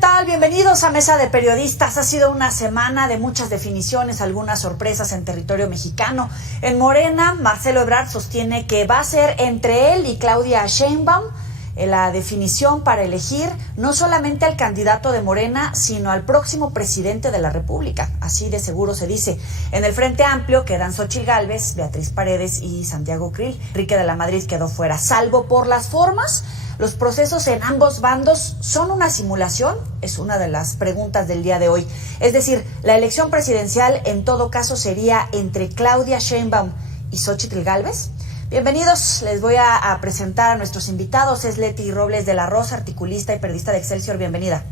tal? Bienvenidos a Mesa de Periodistas. Ha sido una semana de muchas definiciones, algunas sorpresas en territorio mexicano. En Morena, Marcelo Ebrard sostiene que va a ser entre él y Claudia Sheinbaum la definición para elegir no solamente al candidato de Morena, sino al próximo presidente de la República. Así de seguro se dice. En el Frente Amplio quedan Xóchitl Gálvez, Beatriz Paredes y Santiago Krill. Enrique de la Madrid quedó fuera. Salvo por las formas, ¿los procesos en ambos bandos son una simulación? Es una de las preguntas del día de hoy. Es decir, la elección presidencial en todo caso sería entre Claudia Sheinbaum y Xóchitl Gálvez. Bienvenidos, les voy a presentar a nuestros invitados. Es Leti Robles de la Rosa, articulista y periodista de Excelsior. Bienvenida.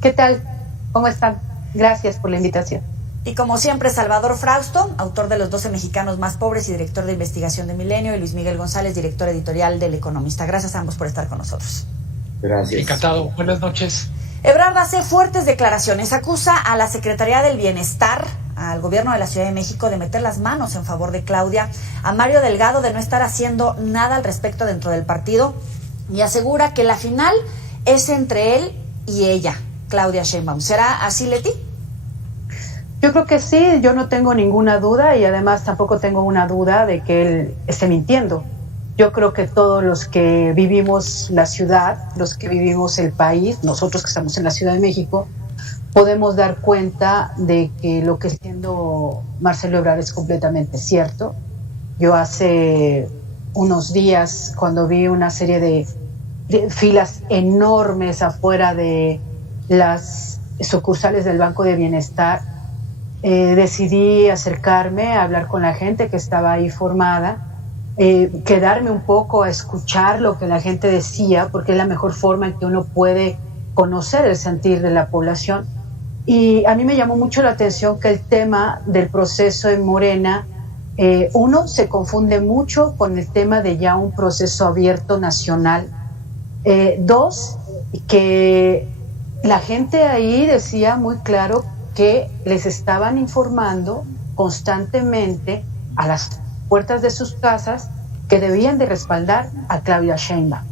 ¿Qué tal? ¿Cómo están? Gracias por la invitación. Y como siempre, Salvador Frausto, autor de Los 12 mexicanos más pobres y director de investigación de Milenio, y Luis Miguel González, director editorial del Economista. Gracias a ambos por estar con nosotros. Gracias. Encantado. Buenas noches. Ebrard hace fuertes declaraciones. Acusa a la Secretaría del Bienestar, al gobierno de la Ciudad de México, de meter las manos en favor de Claudia, a Mario Delgado de no estar haciendo nada al respecto dentro del partido, y asegura que la final es entre él y ella, Claudia Sheinbaum. ¿Será así, Leti? Yo creo que sí, yo no tengo ninguna duda, y además tampoco tengo una duda de que él esté mintiendo. Yo creo que todos los que vivimos la ciudad, los que vivimos el país, nosotros que estamos en la Ciudad de México, podemos dar cuenta de que lo que está haciendo Marcelo Ebrard es completamente cierto. Yo hace unos días, cuando vi una serie de filas enormes afuera de las sucursales del Banco de Bienestar, decidí acercarme a hablar con la gente que estaba ahí formada, quedarme un poco a escuchar lo que la gente decía, porque es la mejor forma en que uno puede conocer el sentir de la población. Y a mí me llamó mucho la atención que el tema del proceso en Morena, uno, se confunde mucho con el tema de ya un proceso abierto nacional. Dos, que la gente ahí decía muy claro que les estaban informando constantemente a las puertas de sus casas que debían de respaldar a Claudia Sheinbaum.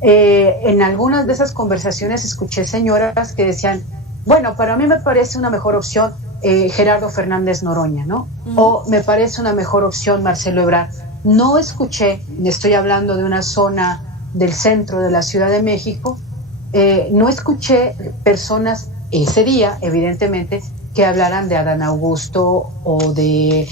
En algunas de esas conversaciones escuché señoras que decían, bueno, para mí me parece una mejor opción Gerardo Fernández Noroña, ¿no? O me parece una mejor opción Marcelo Ebrard. No escuché, estoy hablando de una zona del centro de la Ciudad de México, no escuché personas ese día, evidentemente, que hablaran de Adán Augusto o de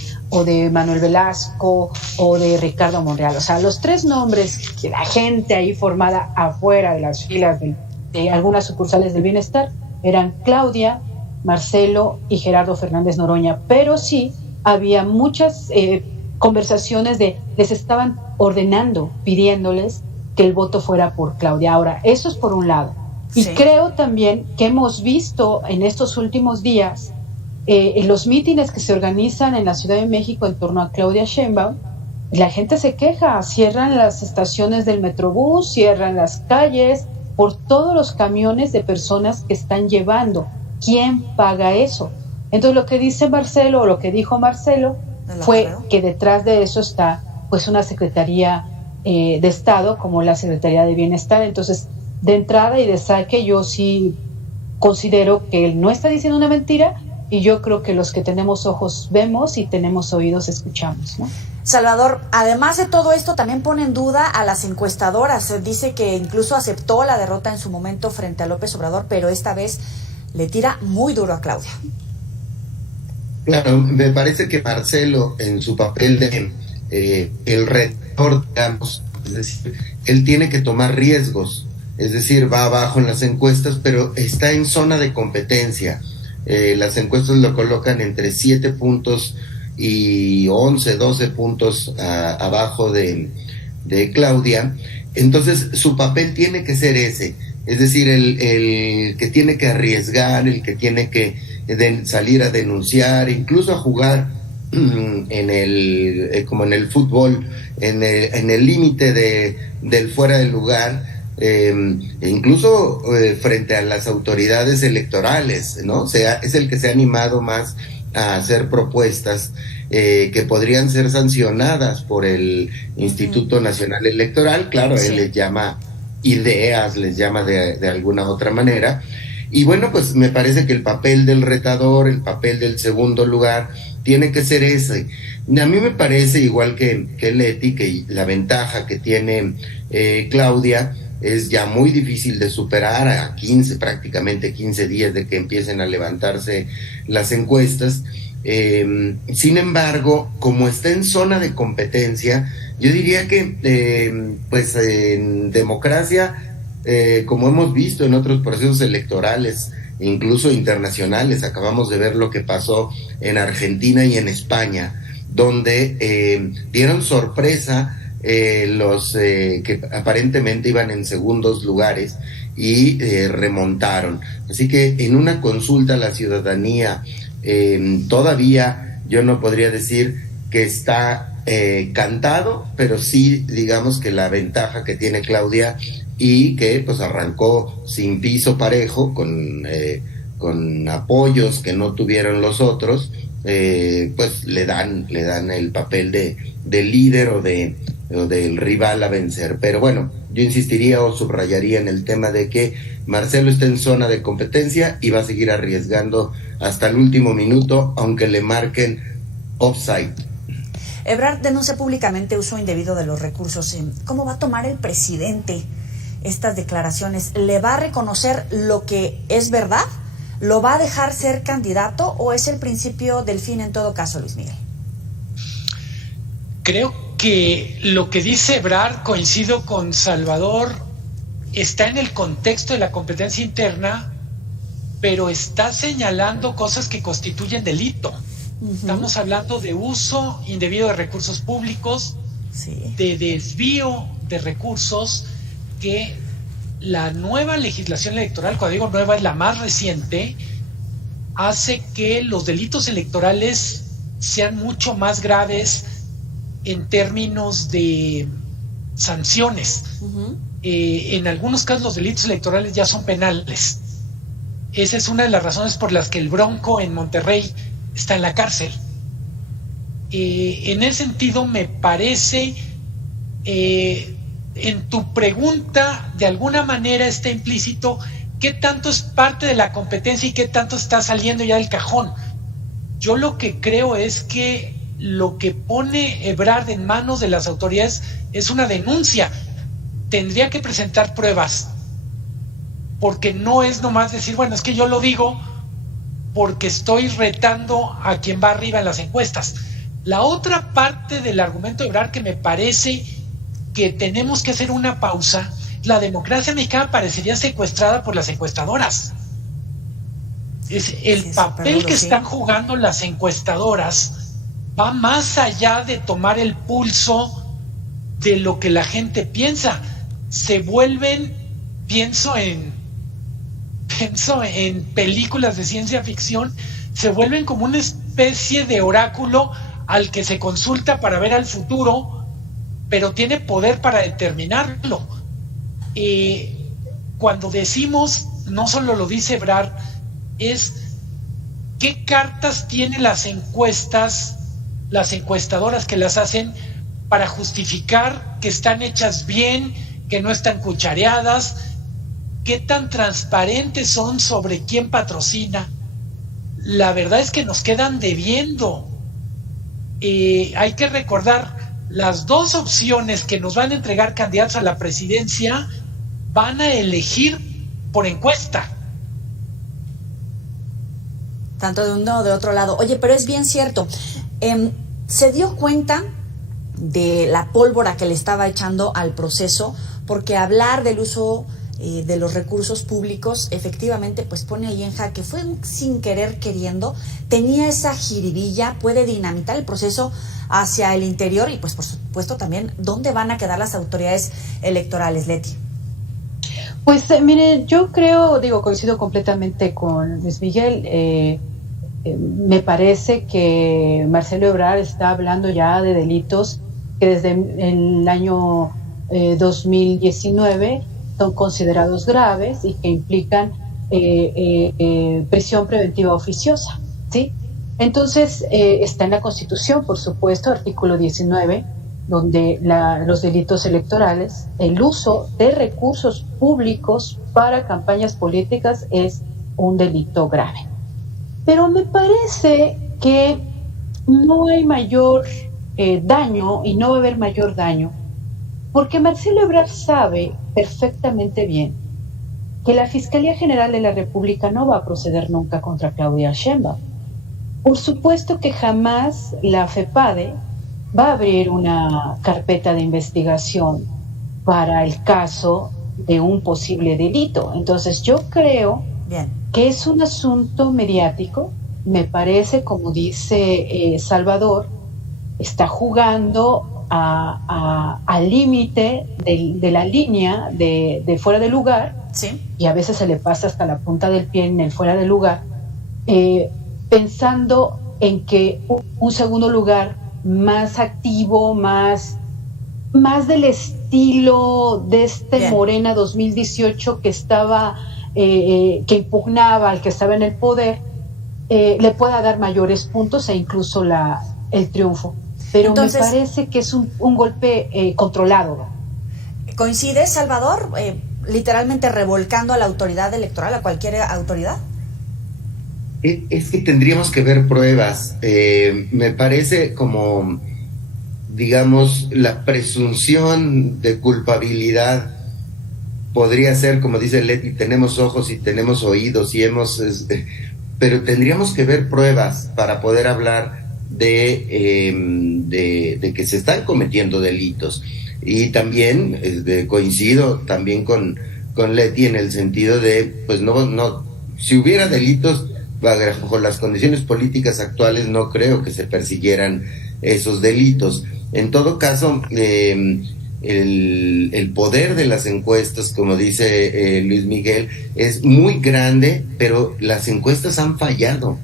Manuel Velasco o de Ricardo Monreal. O sea, los tres nombres que la gente ahí formada afuera de las filas de algunas sucursales del Bienestar eran Claudia, Marcelo y Gerardo Fernández Noroña. Pero sí había muchas conversaciones les estaban ordenando, pidiéndoles que el voto fuera por Claudia. Ahora, eso es por un lado. Y sí, creo también que hemos visto en estos últimos días en los mítines que se organizan en la Ciudad de México en torno a Claudia Sheinbaum, la gente se queja, cierran las estaciones del Metrobús, cierran las calles por todos los camiones de personas que están llevando. ¿Quién paga eso? Entonces lo que dice Marcelo, o lo que dijo Marcelo, fue que detrás de eso está pues una Secretaría de Estado como la Secretaría de Bienestar. Entonces, de entrada y de saque, yo sí considero que él no está diciendo una mentira, y yo creo que los que tenemos ojos vemos y tenemos oídos escuchamos, ¿no? Salvador, además de todo esto, también pone en duda a las encuestadoras. Dice que incluso aceptó la derrota en su momento frente a López Obrador, pero esta vez le tira muy duro a Claudia. Claro, me parece que Marcelo, en su papel de el rector, digamos, es decir, él tiene que tomar riesgos. Es decir, va abajo en las encuestas, pero está en zona de competencia. Las encuestas lo colocan entre 7 puntos y 11, 12 puntos abajo de Claudia. Entonces, su papel tiene que ser ese. Es decir, el que tiene que arriesgar, el que tiene que salir a denunciar, incluso a jugar como en el fútbol, en el límite del fuera del lugar. Incluso frente a las autoridades electorales, ¿no? O sea, es el que se ha animado más a hacer propuestas que podrían ser sancionadas por el Instituto Nacional Electoral. Claro, sí, él les llama ideas, les llama de alguna otra manera. Y bueno, pues me parece que el papel del retador, el papel del segundo lugar, tiene que ser ese. A mí me parece, igual que Leti, que la ventaja que tiene Claudia es ya muy difícil de superar a prácticamente 15 días de que empiecen a levantarse las encuestas. Sin embargo, como está en zona de competencia, yo diría que pues en democracia, como hemos visto en otros procesos electorales, incluso internacionales, acabamos de ver lo que pasó en Argentina y en España, donde dieron sorpresa los que aparentemente iban en segundos lugares y remontaron. Así que en una consulta a la ciudadanía, todavía yo no podría decir que está cantado, pero sí digamos que la ventaja que tiene Claudia, y que pues arrancó sin piso parejo, con apoyos que no tuvieron los otros, pues le dan el papel de líder o del rival a vencer. Pero bueno, yo insistiría o subrayaría en el tema de que Marcelo está en zona de competencia y va a seguir arriesgando hasta el último minuto, aunque le marquen offside. Ebrard denuncia públicamente uso indebido de los recursos. ¿Cómo va a tomar el presidente estas declaraciones? ¿Le va a reconocer lo que es verdad? ¿Lo va a dejar ser candidato o es el principio del fin en todo caso, Luis Miguel? Creo que lo que dice Ebrard, coincido con Salvador, está en el contexto de la competencia interna, pero está señalando cosas que constituyen delito. Estamos hablando de uso indebido de recursos públicos, de desvío de recursos, que la nueva legislación electoral, cuando digo nueva es la más reciente, hace que los delitos electorales sean mucho más graves en términos de sanciones. En algunos casos los delitos electorales ya son penales. Esa es una de las razones por las que el Bronco en Monterrey está en la cárcel. En ese sentido me parece, en tu pregunta de alguna manera está implícito qué tanto es parte de la competencia y qué tanto está saliendo ya del cajón. Yo lo que creo es que lo que pone Ebrard en manos de las autoridades es una denuncia. Tendría que presentar pruebas, porque no es nomás decir, bueno, es que yo lo digo porque estoy retando a quien va arriba en las encuestas. La otra parte del argumento de Ebrard que me parece que tenemos que hacer una pausa, la democracia mexicana parecería secuestrada por las encuestadoras. Es el papel que están jugando las encuestadoras va más allá de tomar el pulso de lo que la gente piensa. Se vuelven, pienso en películas de ciencia ficción, se vuelven como una especie de oráculo al que se consulta para ver al futuro, pero tiene poder para determinarlo. Cuando decimos, no solo lo dice Ebrard, es qué cartas tienen las encuestas, las encuestadoras que las hacen, para justificar que están hechas bien, que no están cuchareadas, qué tan transparentes son sobre quién patrocina. La verdad es que nos quedan debiendo. Hay que recordar, las dos opciones que nos van a entregar candidatos a la presidencia van a elegir por encuesta. Tanto de uno o de otro lado. Oye, pero es bien cierto. Se dio cuenta de la pólvora que le estaba echando al proceso, porque hablar del uso de los recursos públicos efectivamente pues pone ahí en jaque. Fue sin querer queriendo, tenía esa jiribilla, puede dinamitar el proceso hacia el interior y pues por supuesto también dónde van a quedar las autoridades electorales, Leti. Pues mire, yo creo, coincido completamente con Luis Miguel. Me parece que Marcelo Ebrard está hablando ya de delitos que desde el año 2019 son considerados graves y que implican prisión preventiva oficiosa, ¿sí? Entonces, está en la Constitución, por supuesto, artículo 19, donde los delitos electorales, el uso de recursos públicos para campañas políticas es un delito grave. Pero me parece que no hay mayor daño y no va a haber mayor daño, porque Marcelo Ebrard sabe perfectamente bien que la Fiscalía General de la República no va a proceder nunca contra Claudia Sheinbaum. Por supuesto que jamás la FEPADE va a abrir una carpeta de investigación para el caso de un posible delito. Entonces yo creo que es un asunto mediático. Me parece, como dice Salvador, está jugando al límite de la línea de fuera de lugar, ¿sí? Y a veces se le pasa hasta la punta del pie en el fuera de lugar, pensando en que un segundo lugar más activo, más del estilo de este Morena 2018 que estaba, que impugnaba al que estaba en el poder, le pueda dar mayores puntos e incluso el triunfo. Pero entonces, me parece que es un golpe controlado. ¿Coincides, Salvador? Literalmente revolcando a la autoridad electoral, a cualquier autoridad. Es que tendríamos que ver pruebas. Me parece como, digamos, la presunción de culpabilidad podría ser, como dice Leti, tenemos ojos y tenemos oídos y pero tendríamos que ver pruebas para poder hablar de que se están cometiendo delitos. Y también coincido también con Leti en el sentido de, pues no, si hubiera delitos bajo las condiciones políticas actuales, no creo que se persiguieran esos delitos. En todo caso, el poder de las encuestas, como dice Luis Miguel, es muy grande, pero las encuestas han fallado.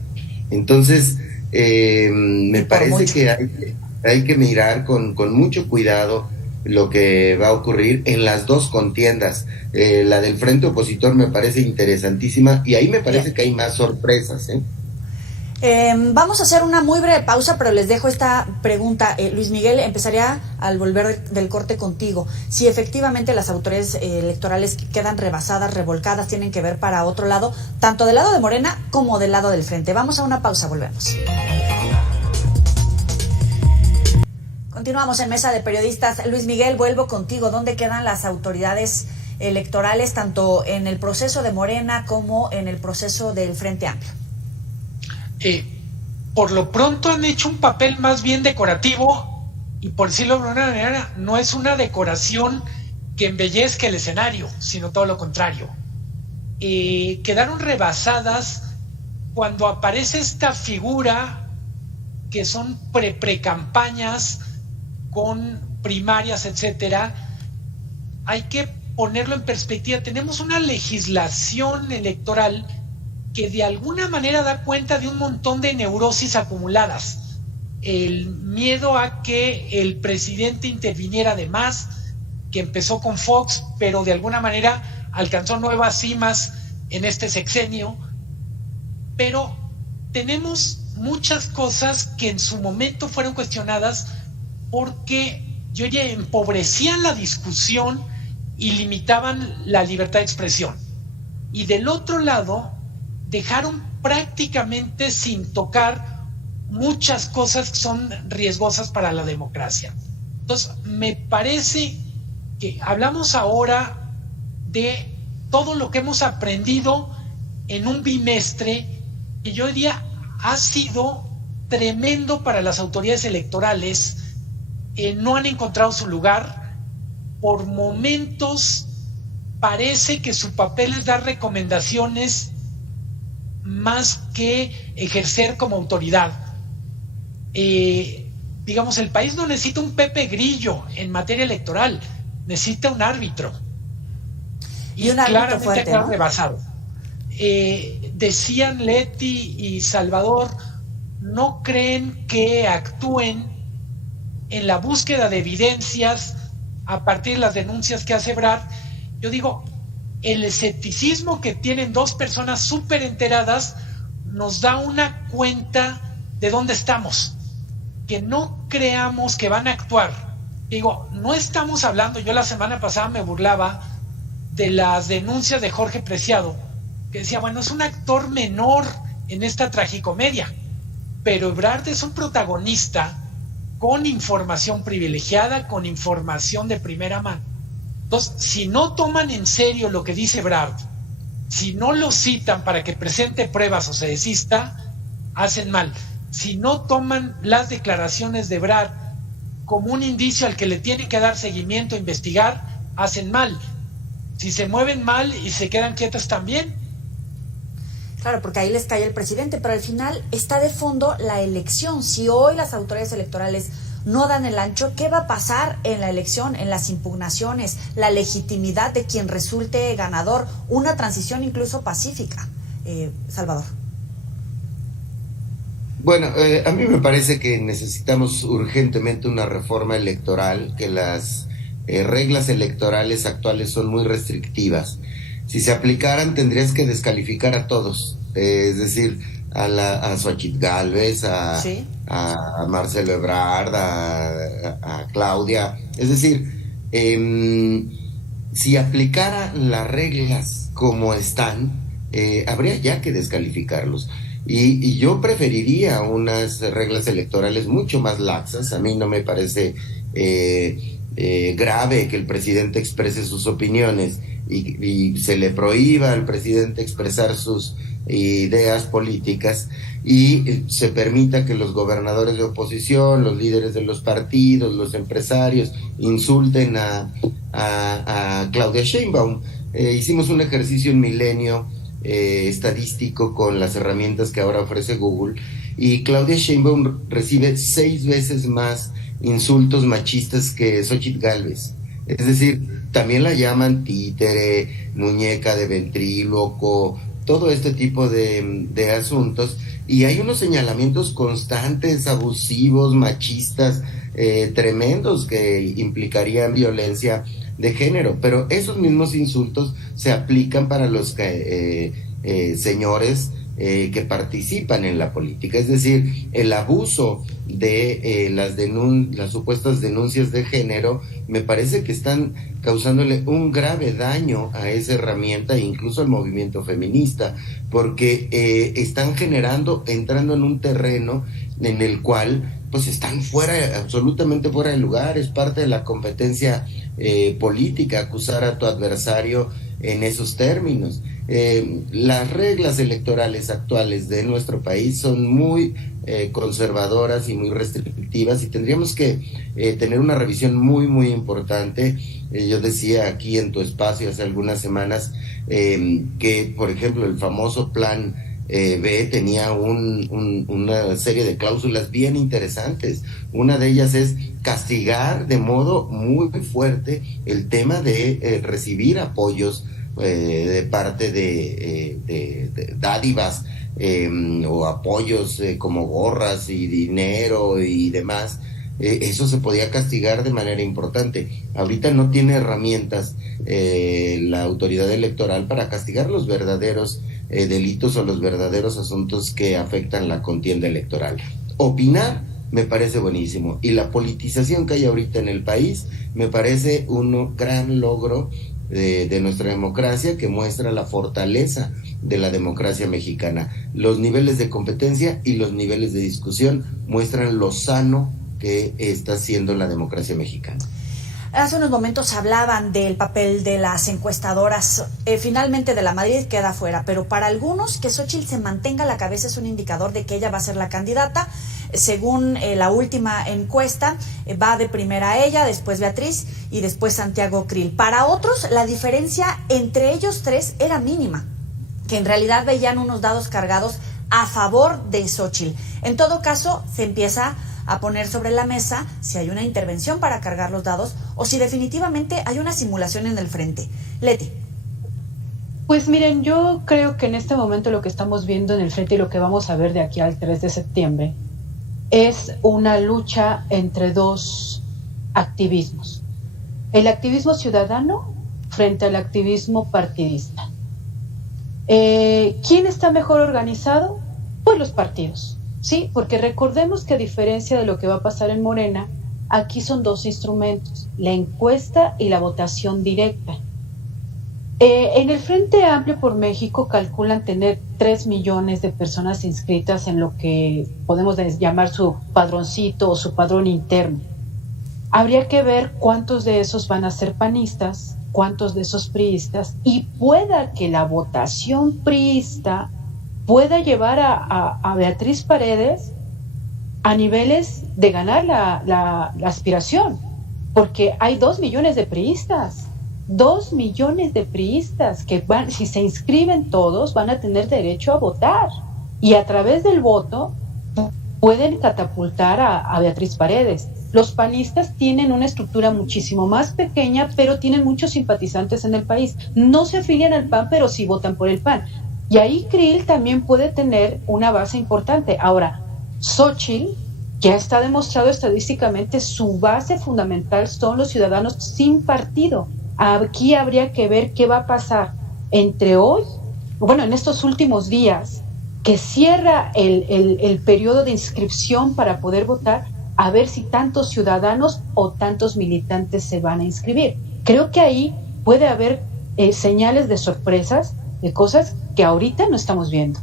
Entonces, me parece que hay que mirar con mucho cuidado lo que va a ocurrir en las dos contiendas. La del frente opositor me parece interesantísima y ahí me parece que hay más sorpresas. Vamos a hacer una muy breve pausa, pero les dejo esta pregunta. Luis Miguel, empezaría al volver del corte contigo. Si efectivamente las autoridades electorales quedan rebasadas, revolcadas, tienen que ver para otro lado, tanto del lado de Morena como del lado del frente. Vamos a una pausa, volvemos. Continuamos en Mesa de Periodistas. Luis Miguel, vuelvo contigo. ¿Dónde quedan las autoridades electorales, tanto en el proceso de Morena como en el proceso del Frente Amplio? Por lo pronto han hecho un papel más bien decorativo, y por decirlo de una manera, no es una decoración que embellezca el escenario, sino todo lo contrario. Quedaron rebasadas cuando aparece esta figura que son pre-campañas con primarias, etcétera. Hay que ponerlo en perspectiva. Tenemos una legislación electoral que de alguna manera da cuenta de un montón de neurosis acumuladas. El miedo a que el presidente interviniera de más, que empezó con Fox, pero de alguna manera alcanzó nuevas cimas en este sexenio. Pero tenemos muchas cosas que en su momento fueron cuestionadas porque yo diría empobrecían la discusión y limitaban la libertad de expresión. Y del otro lado, dejaron prácticamente sin tocar muchas cosas que son riesgosas para la democracia. Entonces, me parece que hablamos ahora de todo lo que hemos aprendido en un bimestre, que yo diría ha sido tremendo para las autoridades electorales. No han encontrado su lugar. Por momentos parece que su papel es dar recomendaciones más que ejercer como autoridad. Digamos, el país no necesita un Pepe Grillo en materia electoral, necesita un árbitro. Y un árbitro claramente fuerte, ha rebasado. Decían Leti y Salvador, no creen que actúen en la búsqueda de evidencias a partir de las denuncias que hace Ebrard. Yo digo, el escepticismo que tienen dos personas súper enteradas nos da una cuenta de dónde estamos. Que no creamos que van a actuar Digo, no estamos hablando, yo la semana pasada me burlaba de las denuncias de Jorge Preciado, que decía, bueno, es un actor menor en esta tragicomedia, pero Ebrard es un protagonista con información privilegiada, con información de primera mano. Entonces, si no toman en serio lo que dice Ebrard, si no lo citan para que presente pruebas o se desista, hacen mal. Si no toman las declaraciones de Ebrard como un indicio al que le tienen que dar seguimiento, investigar, hacen mal. Si se mueven mal y se quedan quietos también. Claro, porque ahí les cae el presidente, pero al final está de fondo la elección. Si hoy las autoridades electorales no dan el ancho, ¿qué va a pasar en la elección, en las impugnaciones, la legitimidad de quien resulte ganador? Una transición incluso pacífica. Salvador. Bueno, a mí me parece que necesitamos urgentemente una reforma electoral, que las reglas electorales actuales son muy restrictivas. Si se aplicaran, tendrías que descalificar a todos, es decir, a Xochitl Gálvez, ¿Sí? a Marcelo Ebrard, a Claudia. Es decir, si aplicara las reglas como están, habría ya que descalificarlos. Y yo preferiría unas reglas electorales mucho más laxas. A mí no me parece grave que el presidente exprese sus opiniones y se le prohíba al presidente expresar sus ideas políticas y se permita que los gobernadores de oposición, los líderes de los partidos, los empresarios insulten a Claudia Sheinbaum. Hicimos un ejercicio en Milenio estadístico con las herramientas que ahora ofrece Google, y Claudia Sheinbaum recibe 6 veces más insultos machistas que Xochitl Gálvez. Es decir, también la llaman títere, muñeca de ventríloco, todo este tipo de asuntos, y hay unos señalamientos constantes, abusivos, machistas, tremendos, que implicarían violencia de género, pero esos mismos insultos se aplican para los señores que participan en la política. Es decir, el abuso de las supuestas denuncias de género me parece que están causándole un grave daño a esa herramienta e incluso al movimiento feminista, porque están entrando en un terreno en el cual pues están absolutamente fuera de lugar. Es parte de la competencia política acusar a tu adversario en esos términos. Las reglas electorales actuales de nuestro país son muy conservadoras y muy restrictivas, y tendríamos que tener una revisión muy, muy importante. Yo decía aquí en tu espacio hace algunas semanas que, por ejemplo, el famoso Plan B tenía una serie de cláusulas bien interesantes. Una de ellas es castigar de modo muy fuerte el tema de recibir apoyos de parte de dádivas o apoyos como gorras y dinero y demás. Eso se podía castigar de manera importante. Ahorita no tiene herramientas la autoridad electoral para castigar los verdaderos delitos o los verdaderos asuntos que afectan la contienda electoral. Opinar me parece buenísimo, y la politización que hay ahorita en el país me parece un gran logro de nuestra democracia, que muestra la fortaleza de la democracia mexicana. Los niveles de competencia y los niveles de discusión muestran lo sano que está siendo la democracia mexicana. Hace unos momentos hablaban del papel de las encuestadoras. Finalmente de la Madrid queda fuera, pero para algunos que Xochitl se mantenga a la cabeza es un indicador de que ella va a ser la candidata. Según la última encuesta, va de primera ella, después Beatriz y después Santiago Krill. Para otros, la diferencia entre ellos tres era mínima, que en realidad veían unos dados cargados a favor de Xochitl. En todo caso, se empieza a poner sobre la mesa si hay una intervención para cargar los dados o si definitivamente hay una simulación en el frente. Leti. Pues miren, yo creo que en este momento lo que estamos viendo en el frente y lo que vamos a ver de aquí al 3 de septiembre es una lucha entre dos activismos. El activismo ciudadano frente al activismo partidista. ¿Quién está mejor organizado? Pues los partidos. Sí, porque recordemos que a diferencia de lo que va a pasar en Morena, Aquí son dos instrumentos, la encuesta y la votación directa. En el Frente Amplio por México calculan tener 3 millones de personas inscritas en lo que podemos llamar su padroncito o su padrón interno. Habría que ver cuántos de esos van a ser panistas, cuántos de esos priistas, y pueda que la votación priista pueda llevar a Beatriz Paredes a niveles de ganar la aspiración, porque hay 2 millones de priistas. 2 millones de priistas que van, si se inscriben todos, van a tener derecho a votar y a través del voto pueden catapultar a Beatriz Paredes. Los panistas tienen una estructura muchísimo más pequeña, pero tienen muchos simpatizantes en el país. No se afilian al PAN, pero sí votan por el PAN. Y ahí Krill también puede tener una base importante. Ahora, Xóchitl, ya está demostrado estadísticamente, su base fundamental son los ciudadanos sin partido. Aquí habría que ver qué va a pasar entre hoy, bueno, en estos últimos días, que cierra el periodo de inscripción para poder votar, a ver si tantos ciudadanos o tantos militantes se van a inscribir. Creo que ahí puede haber señales de sorpresas, de cosas que ahorita no estamos viendo.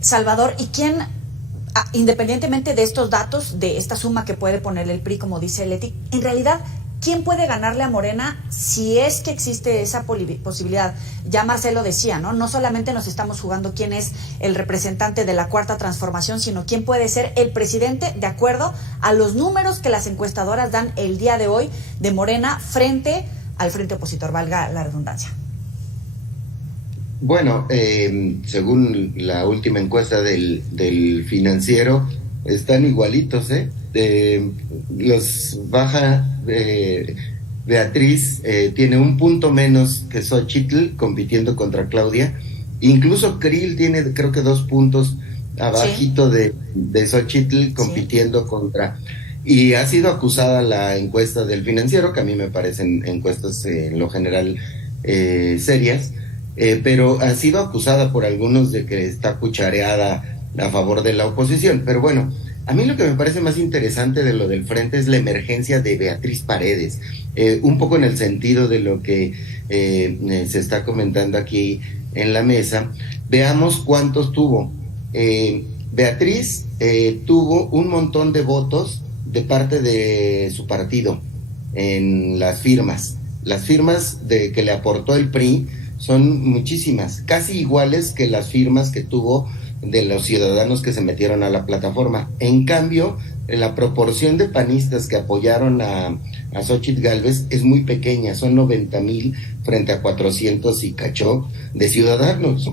Salvador, ¿y quién, independientemente de estos datos, de esta suma que puede poner el PRI, como dice Leti, en realidad, ¿quién puede ganarle a Morena si es que existe esa posibilidad? Ya Marcelo decía, ¿no? No solamente nos estamos jugando quién es el representante de la Cuarta Transformación, sino quién puede ser el presidente de acuerdo a los números que las encuestadoras dan el día de hoy de Morena frente al frente opositor, valga la redundancia. Bueno, según la última encuesta del Financiero, están igualitos, los baja Beatriz, tiene un punto menos que Xóchitl compitiendo contra Claudia. Incluso Krill tiene, creo que 2 puntos abajito de Xóchitl compitiendo contra. Y ha sido acusada la encuesta del Financiero, que a mí me parecen encuestas en lo general serias, pero ha sido acusada por algunos de que está cuchareada a favor de la oposición. Pero bueno, a mí lo que me parece más interesante de lo del frente es la emergencia de Beatriz Paredes, un poco en el sentido de lo que se está comentando aquí en la mesa. Veamos cuántos tuvo. Beatriz tuvo un montón de votos de parte de su partido en las firmas. Las firmas que le aportó el PRI son muchísimas, casi iguales que las firmas que tuvo de los ciudadanos que se metieron a la plataforma. En cambio, la proporción de panistas que apoyaron a Xóchitl Gálvez es muy pequeña, son 90,000 frente a 400 y cacho de ciudadanos.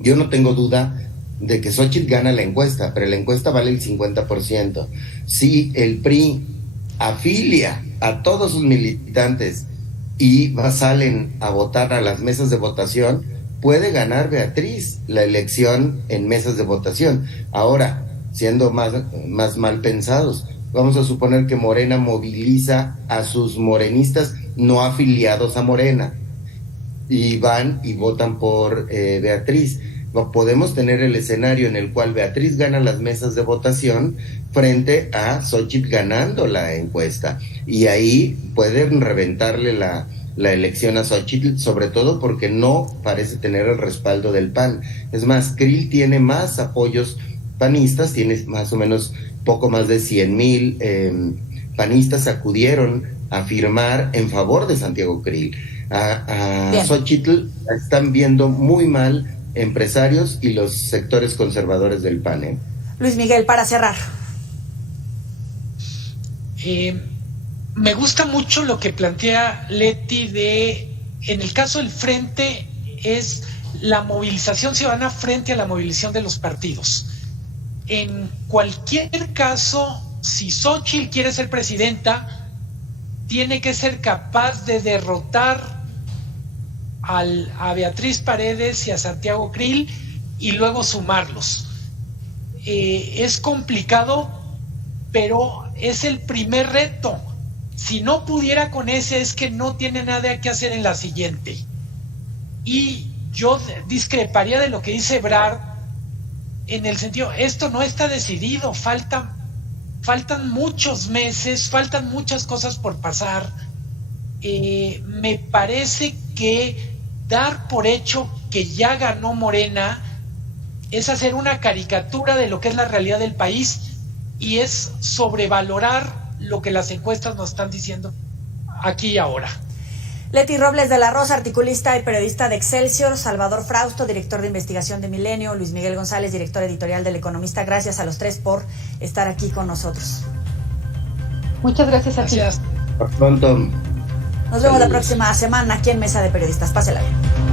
Yo no tengo duda de que Xóchitl gana la encuesta, pero la encuesta vale el 50%. Si el PRI afilia a todos sus militantes y salen a votar a las mesas de votación, puede ganar Beatriz la elección en mesas de votación. Ahora, siendo más mal pensados, vamos a suponer que Morena moviliza a sus morenistas no afiliados a Morena y van y votan por Beatriz. Podemos tener el escenario en el cual Beatriz gana las mesas de votación frente a Xóchitl ganando la encuesta, y ahí pueden reventarle la elección a Xóchitl, sobre todo porque no parece tener el respaldo del PAN. Es más, Krill tiene más apoyos panistas, tiene más o menos poco más de 100,000 panistas acudieron a firmar en favor de Santiago Krill. A Xóchitl están viendo muy mal empresarios y los sectores conservadores del PAN. Luis Miguel, para cerrar. Me gusta mucho lo que plantea Leti en el caso del frente, es la movilización ciudadana frente a la movilización de los partidos. En cualquier caso, si Xóchitl quiere ser presidenta, tiene que ser capaz de derrotar a Beatriz Paredes y a Santiago Krill y luego sumarlos. Es complicado, pero es el primer reto. Si no pudiera con ese, es que no tiene nada que hacer en la siguiente. Y yo discreparía de lo que dice Ebrard en el sentido, esto no está decidido, falta faltan muchos meses, faltan muchas cosas por pasar. Me parece que dar por hecho que ya ganó Morena es hacer una caricatura de lo que es la realidad del país y es sobrevalorar lo que las encuestas nos están diciendo aquí y ahora. Leti Robles de la Rosa, articulista y periodista de Excelsior, Salvador Frausto, director de investigación de Milenio, Luis Miguel González, director editorial del Economista. Gracias a los tres por estar aquí con nosotros. Muchas gracias a ti. Hasta pronto. Nos vemos la próxima semana aquí en Mesa de Periodistas. Pásela bien.